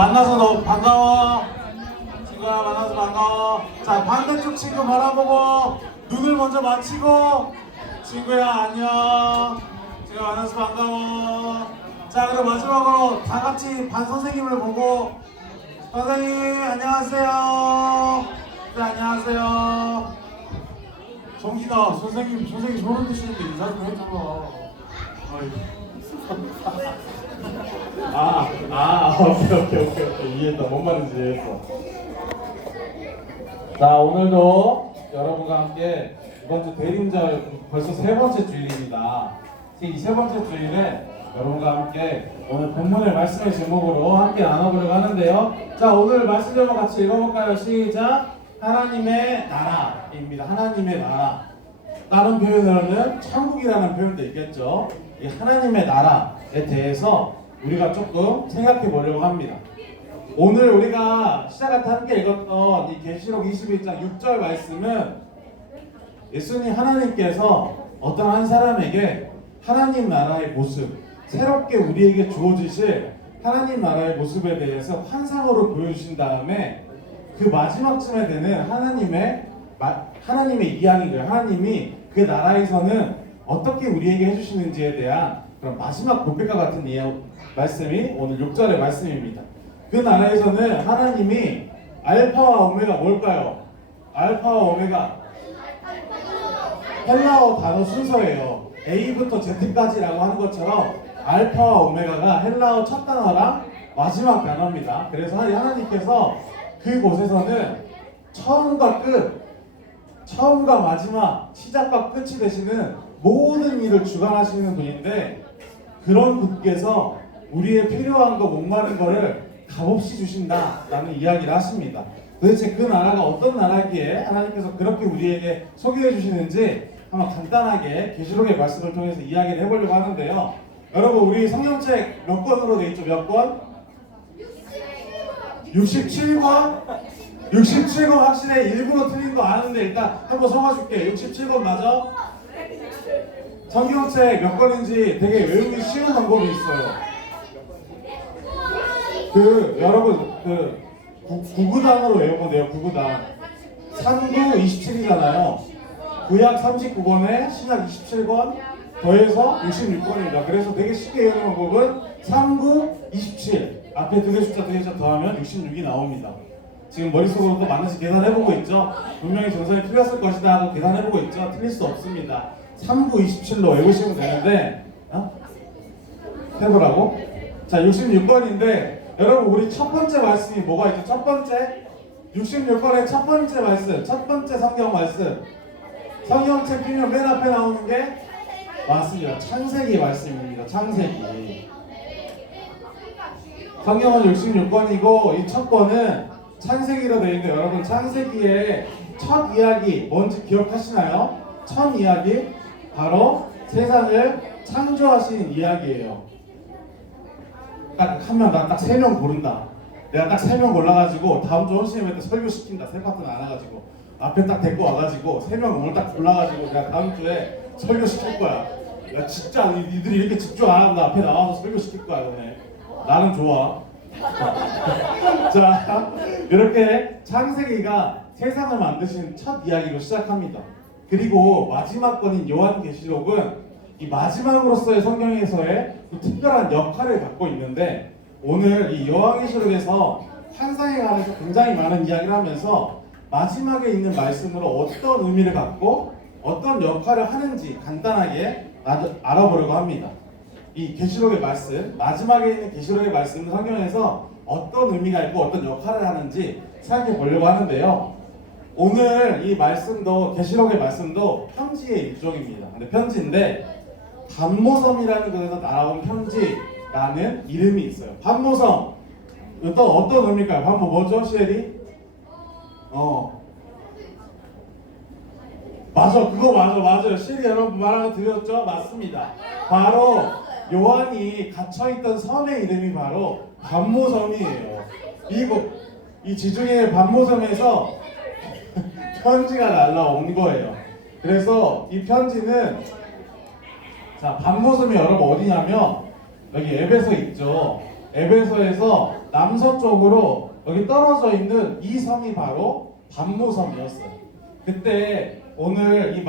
만나서 너무 반가워. 친구야, 만나서 반가워. 자, 반대쪽 친구 바라보고 눈을 먼저 맞추고. 친구야, 안녕. 친구야, 만나서 반가워. 자, 그럼 마지막으로 다 같이 반 선생님을 보고. 선생님, 안녕하세요. 네, 안녕하세요. 정진아, 선생님 소름 돋으시는데 인사 좀 해줘봐. 오케이. 이해했다. 뭔 말인지 이해했어. 자, 오늘도 여러분과 함께 이번 주 대림절 벌써 세 번째 주일입니다. 이 세 번째 주일에 여러분과 함께 오늘 본문의 말씀의 제목으로 함께 나눠보려고 하는데요. 자, 오늘 말씀 제목 같이 읽어볼까요? 시작! 하나님의 나라입니다. 하나님의 나라. 다른 표현으로는 천국이라는 표현도 있겠죠. 이 하나님의 나라에 대해서 우리가 조금 생각해 보려고 합니다. 오늘 우리가 시작할 때 함께 읽었던 이 계시록 21장 6절 말씀은 예수님 하나님께서 어떤 한 사람에게 하나님 나라의 모습, 새롭게 우리에게 주어지실 하나님 나라의 모습에 대해서 환상으로 보여주신 다음에 그 마지막쯤에 되는 하나님의 이야기를 하나님이 그 나라에서는 어떻게 우리에게 해주시는지에 대한 그런 마지막 고백과 같은 말씀이 오늘 6절의 말씀입니다. 그 나라에서는 하나님이 알파와 오메가 뭘까요? 알파와 오메가 헬라어 단어 순서예요. A부터 Z까지라고 하는 것처럼 알파와 오메가가 헬라어 첫 단어랑 마지막 단어입니다. 그래서 하나님께서 그곳에서는 처음과 끝, 처음과 마지막, 시작과 끝이 되시는 모든 일을 주관하시는 분인데 그런 분께서 우리의 필요한 거, 목마른 거를 값없이 주신다라는 이야기를 하십니다. 도대체 그 나라가 어떤 나라기에 하나님께서 그렇게 우리에게 소개해 주시는지 한번 간단하게 계시록의 말씀을 통해서 이야기를 해보려고 하는데요. 여러분, 우리 성경책 몇 권으로 돼 있죠? 몇 권? 67권? 67권 확실해. 일부러 틀린 거 아는데 일단 한번 써봐줄게. 67권 맞아? 성경책 몇 권인지 되게 외우기 쉬운 방법이 있어요. 여러분 구구단으로 외우면 돼요. 구구단 39, 27이잖아요. 구약 39권에 신약 27권 더해서 66권입니다. 그래서 되게 쉽게 외우는 방법은 39, 27 앞에 두 개 숫자 더하면 66이 나옵니다. 지금 머릿속으로 또 많은씩 계산해보고 있죠? 분명히 정선이 틀렸을 것이다 하고 계산해보고 있죠? 틀릴 수 없습니다. 39, 27로 외우시면 되는데 해보라고? 자, 66권인데 여러분, 우리 첫 번째 말씀이 뭐가 있죠? 첫 번째 66권의 첫 번째 말씀, 첫 번째 성경 말씀. 성경책 피면 맨 앞에 나오는 게 맞습니다. 창세기 말씀입니다. 창세기. 성경은 66권이고 이 첫 권은 창세기로 되어 있는데 여러분, 창세기의 첫 이야기 뭔지 기억하시나요? 첫 이야기 바로 세상을 창조하신 이야기예요. 딱 한 명, 나 딱 3명 고른다. 내가 딱 3명 골라가지고 다음 주 헌신회 때 설교시킨다. 세 파트 나눠가지고 앞에 딱 데리고 와가지고 3명 오늘 딱 골라가지고 내가 다음 주에 설교시킬 거야. 야, 진짜 니들이 이렇게 집중 안 하면 나 앞에 나와서 설교시킬 거야. 너네. 나는 좋아. 자, 이렇게 창세기가 세상을 만드신 첫 이야기로 시작합니다. 그리고 마지막 권인 요한계시록은 이 마지막으로서의 성경에서의 특별한 역할을 갖고 있는데 오늘 이 요한계시록에서 환상에 관해서 굉장히 많은 이야기를 하면서 마지막에 있는 말씀으로 어떤 의미를 갖고 어떤 역할을 하는지 간단하게 알아보려고 합니다. 이 계시록의 말씀, 마지막에 있는 계시록의 말씀은 성경에서 어떤 의미가 있고 어떤 역할을 하는지 생각해 보려고 하는데요. 오늘 이 말씀도, 계시록의 말씀도 편지의 일종입니다. 근데 편지인데 반모섬이라는 곳에서 날아온 편지라는 이름이 있어요. 반모섬, 어떤 의미일까요? 반모 뭐죠, 시엘이? 맞아, 그거 맞아요. 시엘이 여러분 말한 거 들렸죠? 맞습니다. 바로 요한이 갇혀있던 섬의 이름이 바로 반모섬이에요. 이 지중해 반모섬에서 편지가 날라온 거예요. 그래서 이 편지는 자, 반모섬이 여러분 어디냐면 여기 에베소 있죠. 에베소에서 남서쪽으로 여기 떨어져 있는 이 섬이 바로 반모섬이었어요. 그때 오늘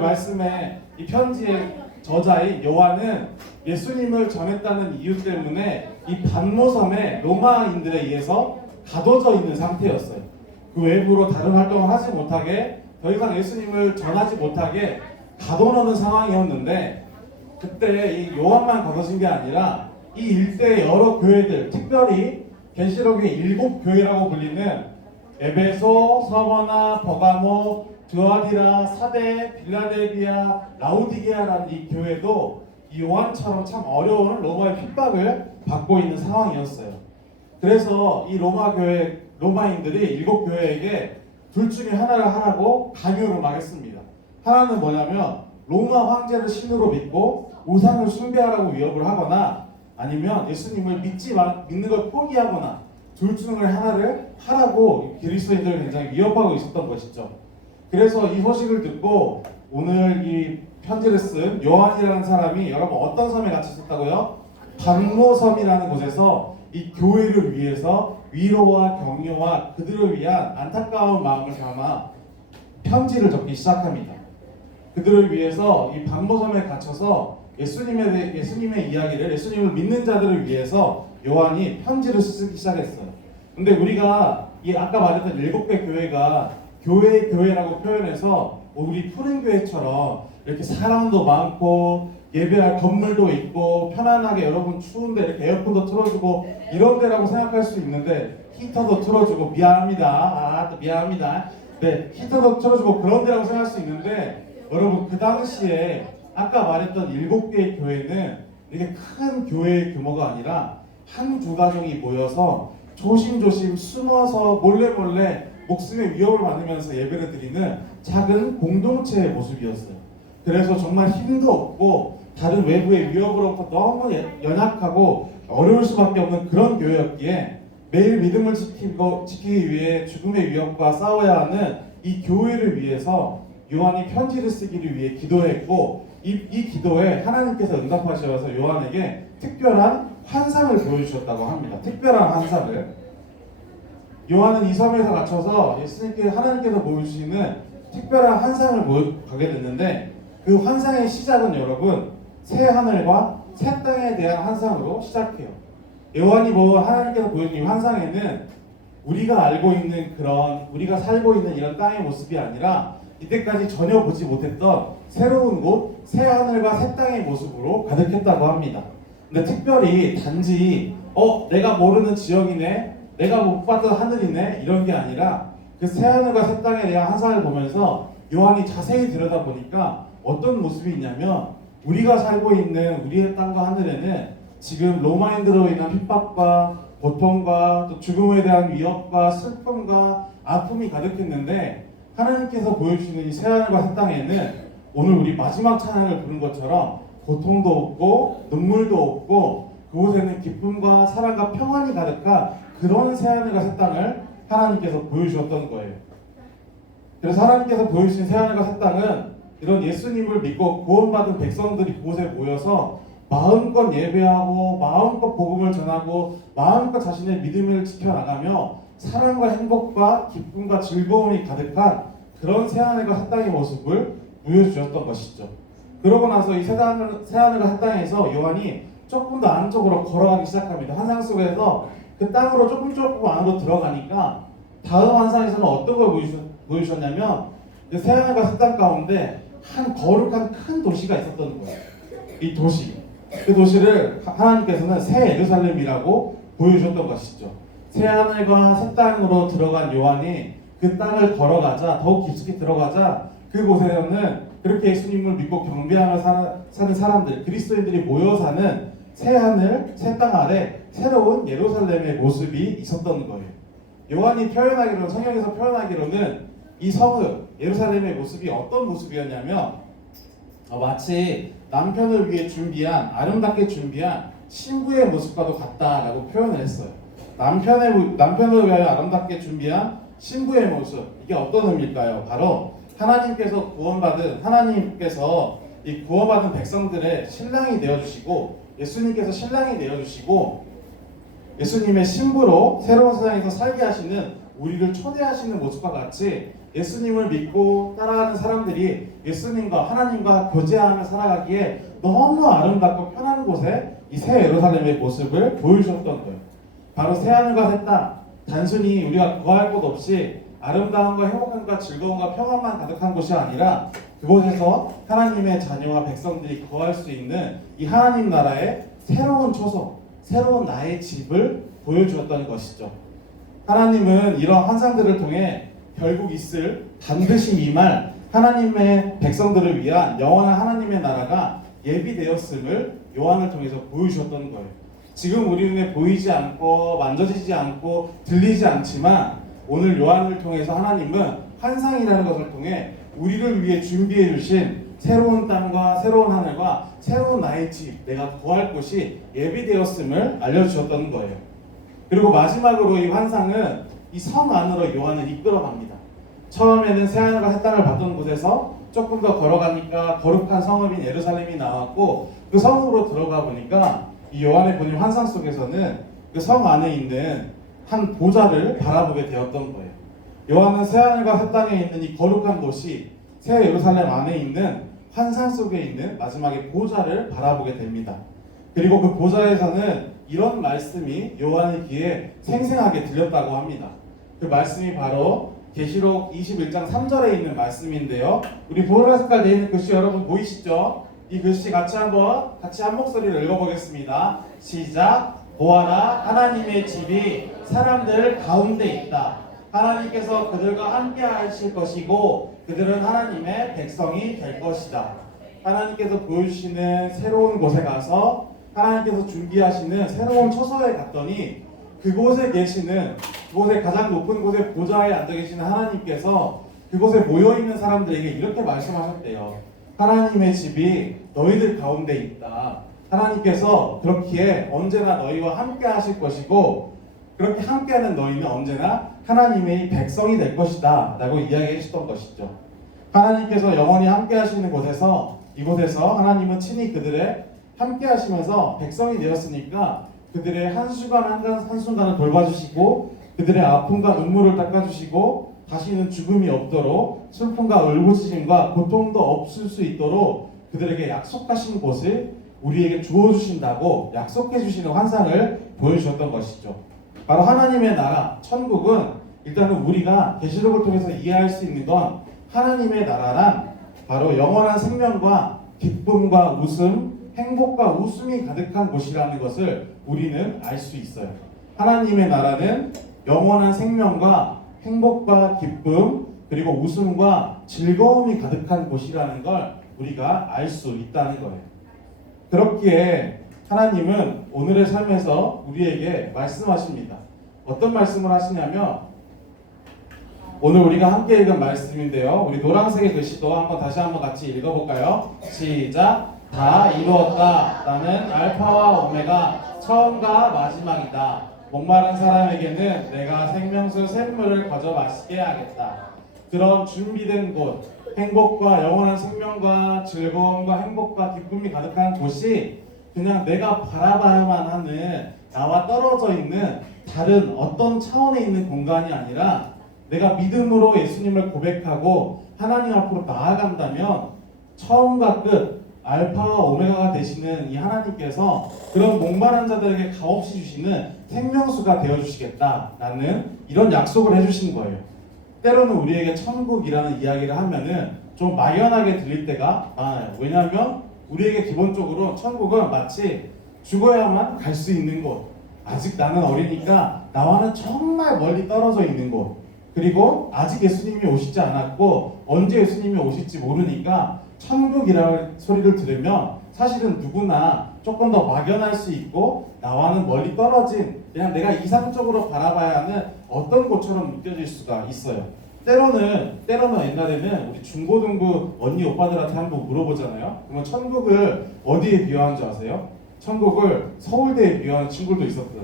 말씀에 이 편지의 저자인 요한은 예수님을 전했다는 이유 때문에 이 반모섬에 로마인들에 의해서 가둬져 있는 상태였어요. 그 외부로 다른 활동을 하지 못하게, 더 이상 예수님을 전하지 못하게 가둬놓는 상황이었는데, 그때 이 요한만 가둬진 게 아니라 이 일대의 여러 교회들, 특별히 계시록의 7교회라고 불리는 에베소, 서머나, 버가모, 드아디라, 사데, 빌라델비아, 라우디게아라는 이 교회도 이 요한처럼 참 어려운 로마의 핍박을 받고 있는 상황이었어요. 그래서 이 로마인들이 7교회에게 둘 중에 하나를 하라고 강요를 막 했습니다. 하나는 뭐냐면 로마 황제를 신으로 믿고 우상을 숭배하라고 위협을 하거나, 아니면 예수님을 믿는 걸 포기하거나, 둘 중에 하나를 하라고 그리스도인들을 굉장히 위협하고 있었던 것이죠. 그래서 이 소식을 듣고 오늘 이 편지를 쓴 요한이라는 사람이 여러분 어떤 섬에 갇혀 있었다고요? 반모섬이라는 곳에서 이 교회를 위해서 위로와 격려와 그들을 위한 안타까운 마음을 담아 편지를 적기 시작합니다. 그들을 위해서 이 반모섬에 갇혀서 예수님의 이야기를, 예수님을 믿는 자들을 위해서 요한이 편지를 쓰기 시작했어요. 근데 우리가 이 아까 말했던 7개 교회가 교회라고 표현해서 우리 푸른 교회처럼 이렇게 사람도 많고 예배할 건물도 있고 편안하게, 여러분 추운데 이렇게 에어컨도 틀어주고 이런 데라고 생각할 수 있는데, 히터도 틀어주고 미안합니다. 미안합니다. 네, 히터도 틀어주고 그런 데라고 생각할 수 있는데, 여러분 그 당시에 아까 말했던 7개의 교회는 이게 큰 교회의 규모가 아니라 한두 가정이 모여서 조심조심 숨어서 몰래 목숨의 위협을 받으면서 예배를 드리는 작은 공동체의 모습이었어요. 그래서 정말 힘도 없고 다른 외부의 위협으로부터 너무 연약하고 어려울 수밖에 없는 그런 교회였기에 매일 믿음을 지키기 위해 죽음의 위협과 싸워야 하는 이 교회를 위해서 요한이 편지를 쓰기를 위해 기도했고, 이 기도에 하나님께서 응답하셔서 요한에게 특별한 환상을 보여주셨다고 합니다. 특별한 환상을. 요한은 이 섬에서 갇혀서 하나님께서 보여주시는 특별한 환상을 가게 됐는데, 그 환상의 시작은 여러분 새 하늘과 새 땅에 대한 환상으로 시작해요. 요한이 하나님께서 보여준 이 환상에는 우리가 알고 있는 우리가 살고 있는 이런 땅의 모습이 아니라 이때까지 전혀 보지 못했던 새로운 곳, 새 하늘과 새 땅의 모습으로 가득했다고 합니다. 근데 특별히 단지 내가 모르는 지역이네, 내가 못 봤던 하늘이네, 이런 게 아니라 그 새 하늘과 새 땅에 대한 환상을 보면서 요한이 자세히 들여다보니까 어떤 모습이 있냐면, 우리가 살고 있는 우리의 땅과 하늘에는 지금 로마인들로 인한 핍박과 고통과 또 죽음에 대한 위협과 슬픔과 아픔이 가득했는데, 하나님께서 보여주시는 이 새하늘과 새 땅에는 오늘 우리 마지막 찬양을 부른 것처럼 고통도 없고 눈물도 없고 그곳에는 기쁨과 사랑과 평안이 가득한 그런 새하늘과 새 땅을 하나님께서 보여주셨던 거예요. 그래서 하나님께서 보여주신 새하늘과 새 땅은 이런 예수님을 믿고 구원받은 백성들이 그곳에 모여서 마음껏 예배하고 마음껏 복음을 전하고 마음껏 자신의 믿음을 지켜나가며 사랑과 행복과 기쁨과 즐거움이 가득한 그런 새하늘과 새 땅의 모습을 보여주셨던 것이죠. 그러고 나서 이 새하늘과 새 땅에서 요한이 조금 더 안쪽으로 걸어가기 시작합니다. 환상 속에서 그 땅으로 조금 안으로 들어가니까 다음 환상에서는 어떤 걸 보여주셨냐면, 그 새하늘과 새 땅 가운데 한 거룩한 큰 도시가 있었던 거예요. 이 도시, 그 도시를 하나님께서는 새 예루살렘이라고 보여주셨던 것이죠. 새 하늘과 새 땅으로 들어간 요한이 그 땅을 걸어가자, 더욱 깊숙이 들어가자, 그곳에는 그렇게 예수님을 믿고 경배하며 사는 사람들, 그리스도인들이 모여 사는 새 하늘, 새 땅 아래 새로운 예루살렘의 모습이 있었던 거예요. 요한이 성경에서 표현하기로는 이 성읍, 예루살렘의 모습이 어떤 모습이었냐면, 마치 남편을 위해 아름답게 준비한 신부의 모습과도 같다라고 표현을 했어요. 남편을 위하여 아름답게 준비한 신부의 모습, 이게 어떤 의미일까요? 바로 하나님께서 이 구원받은 백성들의 신랑이 되어주시고, 예수님께서 신랑이 되어주시고, 예수님의 신부로 새로운 세상에서 살게 하시는 우리를 초대하시는 모습과 같이 예수님을 믿고 따라가는 사람들이 예수님과 하나님과 교제하며 살아가기에 너무 아름답고 편한 곳에 이 새 예루살렘의 모습을 보여주셨던 거예요. 바로 새하늘과 새 땅, 단순히 우리가 구할 것 없이 아름다움과 행복함과 즐거움과 평안만 가득한 곳이 아니라 그곳에서 하나님의 자녀와 백성들이 거할 수 있는 이 하나님 나라의 새로운 초소, 새로운 나의 집을 보여주었던 것이죠. 하나님은 이런 환상들을 통해 결국 있을 반드시 임할 하나님의 백성들을 위한 영원한 하나님의 나라가 예비되었음을 요한을 통해서 보여주셨던 거예요. 지금 우리 눈에 보이지 않고 만져지지 않고 들리지 않지만 오늘 요한을 통해서 하나님은 환상이라는 것을 통해 우리를 위해 준비해 주신 새로운 땅과 새로운 하늘과 새로운 나의 집, 내가 거할 곳이 예비되었음을 알려주셨던 거예요. 그리고 마지막으로 이 환상은 이 성 안으로 요한을 이끌어갑니다. 처음에는 새하늘과 새 땅을 봤던 곳에서 조금 더 걸어가니까 거룩한 성읍인 예루살렘이 나왔고 그 성으로 들어가 보니까 이 요한의 보는 환상 속에서는 그 성 안에 있는 한 보좌를 바라보게 되었던 거예요. 요한은 새하늘과 새 땅에 있는 이 거룩한 도시 새 예루살렘 안에 있는 환상 속에 있는 마지막에 보좌를 바라보게 됩니다. 그리고 그 보좌에서는 이런 말씀이 요한의 귀에 생생하게 들렸다고 합니다. 그 말씀이 바로 계시록 21장 3절에 있는 말씀인데요. 우리 보라 색깔 되어 있는 글씨 여러분 보이시죠? 이 글씨 같이 한 목소리를 읽어보겠습니다. 시작. 보아라, 하나님의 집이 사람들 가운데 있다. 하나님께서 그들과 함께 하실 것이고 그들은 하나님의 백성이 될 것이다. 하나님께서 보여주시는 새로운 곳에 가서 하나님께서 준비하시는 새로운 초소에 갔더니 그곳에 계시는, 그곳에 가장 높은 곳에 보좌에 앉아 계시는 하나님께서 그곳에 모여있는 사람들에게 이렇게 말씀하셨대요. 하나님의 집이 너희들 가운데 있다. 하나님께서 그렇기에 언제나 너희와 함께 하실 것이고 그렇게 함께하는 너희는 언제나 하나님의 백성이 될 것이다 라고 이야기해 주셨던 것이죠. 하나님께서 영원히 함께 하시는 곳에서, 이곳에서 하나님은 친히 그들의 함께 하시면서 백성이 되었으니까 그들의 한순간을 돌봐주시고 그들의 아픔과 눈물을 닦아주시고 다시는 죽음이 없도록 슬픔과 울부짖음과 고통도 없을 수 있도록 그들에게 약속하신 곳을 우리에게 주어주신다고 약속해 주시는 환상을 보여주셨던 것이죠. 바로 하나님의 나라, 천국은 일단은 우리가 계시록을 통해서 이해할 수 있는 건 하나님의 나라란 바로 영원한 생명과 기쁨과 웃음, 행복과 웃음이 가득한 곳이라는 것을 우리는 알 수 있어요. 하나님의 나라는 영원한 생명과 행복과 기쁨 그리고 웃음과 즐거움이 가득한 곳이라는 걸 우리가 알 수 있다는 거예요. 그렇기에 하나님은 오늘의 삶에서 우리에게 말씀하십니다. 어떤 말씀을 하시냐면 오늘 우리가 함께 읽은 말씀인데요. 우리 노란색의 글씨도 다시 한번 같이 읽어볼까요? 시작! 다 이루었다. 나는 알파와 오메가, 처음과 마지막이다. 목마른 사람에게는 내가 생명수 샘물을 가져 마시게 하겠다. 그런 준비된 곳, 행복과 영원한 생명과 즐거움과 행복과 기쁨이 가득한 곳이 그냥 내가 바라봐야만 하는 나와 떨어져 있는 다른 어떤 차원에 있는 공간이 아니라 내가 믿음으로 예수님을 고백하고 하나님 앞으로 나아간다면 처음과 끝, 알파와 오메가가 되시는 이 하나님께서 그런 목마른 자들에게 값없이 주시는 생명수가 되어주시겠다라는 이런 약속을 해주신 거예요. 때로는 우리에게 천국이라는 이야기를 하면은 좀 막연하게 들릴 때가 많아요. 왜냐하면 우리에게 기본적으로 천국은 마치 죽어야만 갈 수 있는 곳, 아직 나는 어리니까 나와는 정말 멀리 떨어져 있는 곳, 그리고 아직 예수님이 오시지 않았고 언제 예수님이 오실지 모르니까 천국이라는 소리를 들으면 사실은 누구나 조금 더 막연할 수 있고 나와는 멀리 떨어진 그냥 내가 이상적으로 바라봐야 하는 어떤 곳처럼 느껴질 수가 있어요. 때로는 옛날에는 우리 중고등부 언니 오빠들한테 한번 물어보잖아요. 그러면 천국을 어디에 비유하는 줄 아세요? 천국을 서울대에 비유하는 친구들도 있었어요.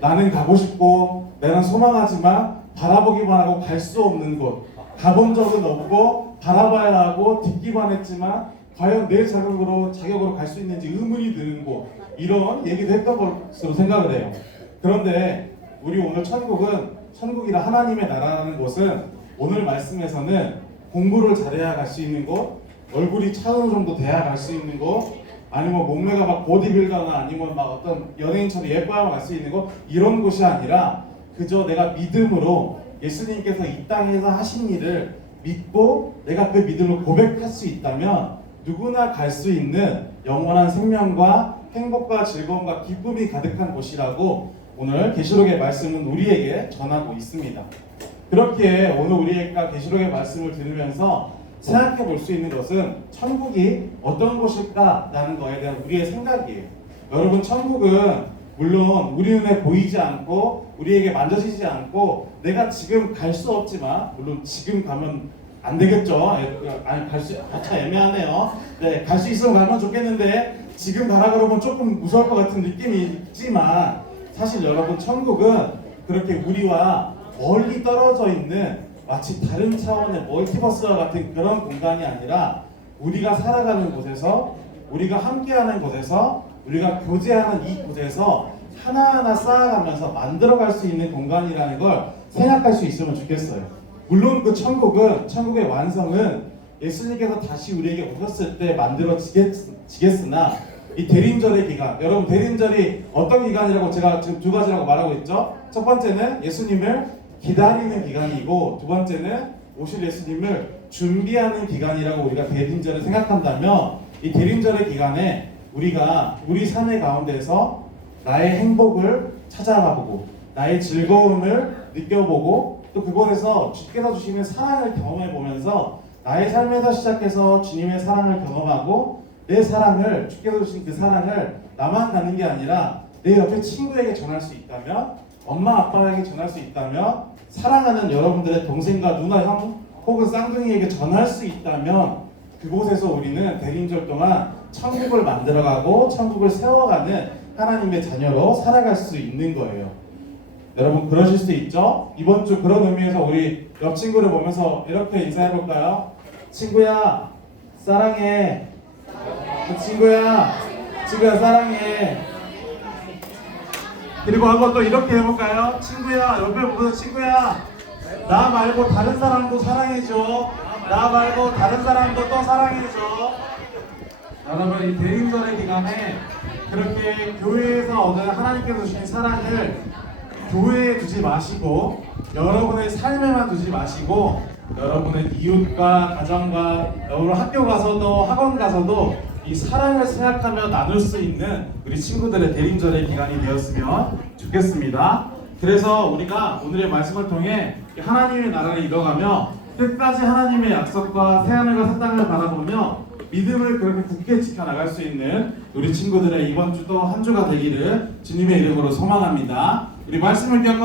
나는 가고 싶고 나는 소망하지만 바라보기만 하고 갈 수 없는 곳, 가본 적은 없고 바라봐야 하고 듣기만 했지만 과연 내 자격으로 갈 수 있는지 의문이 드는 곳, 이런 얘기도 했던 것으로 생각을 해요. 그런데 우리 오늘 천국이라 하나님의 나라라는 곳은 오늘 말씀에서는 공부를 잘해야 갈 수 있는 곳, 얼굴이 차은우 정도 돼야 갈 수 있는 곳, 아니면 몸매가 막 보디빌더나 아니면 막 어떤 연예인처럼 예뻐야만 갈 수 있는 곳, 이런 곳이 아니라 그저 내가 믿음으로 예수님께서 이 땅에서 하신 일을 믿고 내가 그 믿음을 고백할 수 있다면 누구나 갈 수 있는 영원한 생명과 행복과 즐거움과 기쁨이 가득한 곳이라고 오늘 계시록의 말씀은 우리에게 전하고 있습니다. 그렇게 오늘 우리가 계시록의 말씀을 들으면서 생각해 볼 수 있는 것은 천국이 어떤 곳일까라는 거에 대한 우리의 생각이에요. 여러분, 천국은 물론 우리 눈에 보이지 않고 우리에게 만져지지 않고 내가 지금 갈 수 없지만, 물론 지금 가면 안 되겠죠. 아니, 참 애매하네요. 네, 갈 수 있으면 가면 좋겠는데 지금 가라 그러면 조금 무서울 것 같은 느낌이 있지만, 사실 여러분, 천국은 그렇게 우리와 멀리 떨어져 있는 마치 다른 차원의 멀티버스와 같은 그런 공간이 아니라 우리가 살아가는 곳에서, 우리가 함께하는 곳에서, 우리가 교제하는 이 곳에서 하나하나 쌓아가면서 만들어갈 수 있는 공간이라는 걸 생각할 수 있으면 좋겠어요. 물론 그 천국의 완성은 예수님께서 다시 우리에게 오셨을 때 만들어지겠으나 이 대림절의 기간, 여러분, 대림절이 어떤 기간이라고 제가 지금 두 가지라고 말하고 있죠. 첫 번째는 예수님을 기다리는 기간이고, 두 번째는 오실 예수님을 준비하는 기간이라고 우리가 대림절을 생각한다면, 이 대림절의 기간에 우리가 우리 삶의 가운데서 나의 행복을 찾아가보고 나의 즐거움을 느껴보고 또 그곳에서 주께서 주시는 사랑을 경험해보면서 나의 삶에서 시작해서 주님의 사랑을 경험하고 내 사랑을, 주께서 주신 그 사랑을 나만 갖는 게 아니라 내 옆에 친구에게 전할 수 있다면, 엄마 아빠에게 전할 수 있다면, 사랑하는 여러분들의 동생과 누나, 형 혹은 쌍둥이에게 전할 수 있다면 그곳에서 우리는 대림절 동안 천국을 만들어가고 천국을 세워가는 하나님의 자녀로 살아갈 수 있는 거예요. 여러분, 그러실 수 있죠? 이번 주 그런 의미에서 우리 옆 친구를 보면서 이렇게 인사해볼까요? 친구야, 사랑해. 친구야 사랑해. 그리고 한번 또 이렇게 해볼까요? 친구야, 옆에 보면서 친구야, 나 말고 다른 사람도 사랑해줘. 나 말고 다른 사람도 또 사랑해줘. 여러분, 이 대림절의 기간에 그렇게 교회에서 얻은 하나님께서 주신 사랑을 교회에 두지 마시고 여러분의 삶에만 두지 마시고 여러분의 이웃과 가정과 여러분 학교 가서도 학원 가서도 이 사랑을 생각하며 나눌 수 있는 우리 친구들의 대림절의 기간이 되었으면 좋겠습니다. 그래서 우리가 오늘의 말씀을 통해 하나님의 나라를 이뤄가며 끝까지 하나님의 약속과 새하늘과 새 땅을 바라보며 믿음을 그렇게 굳게 지켜나갈 수 있는 우리 친구들의 이번 주도 한 주가 되기를 주님의 이름으로 소망합니다. 우리 말씀을 기억하고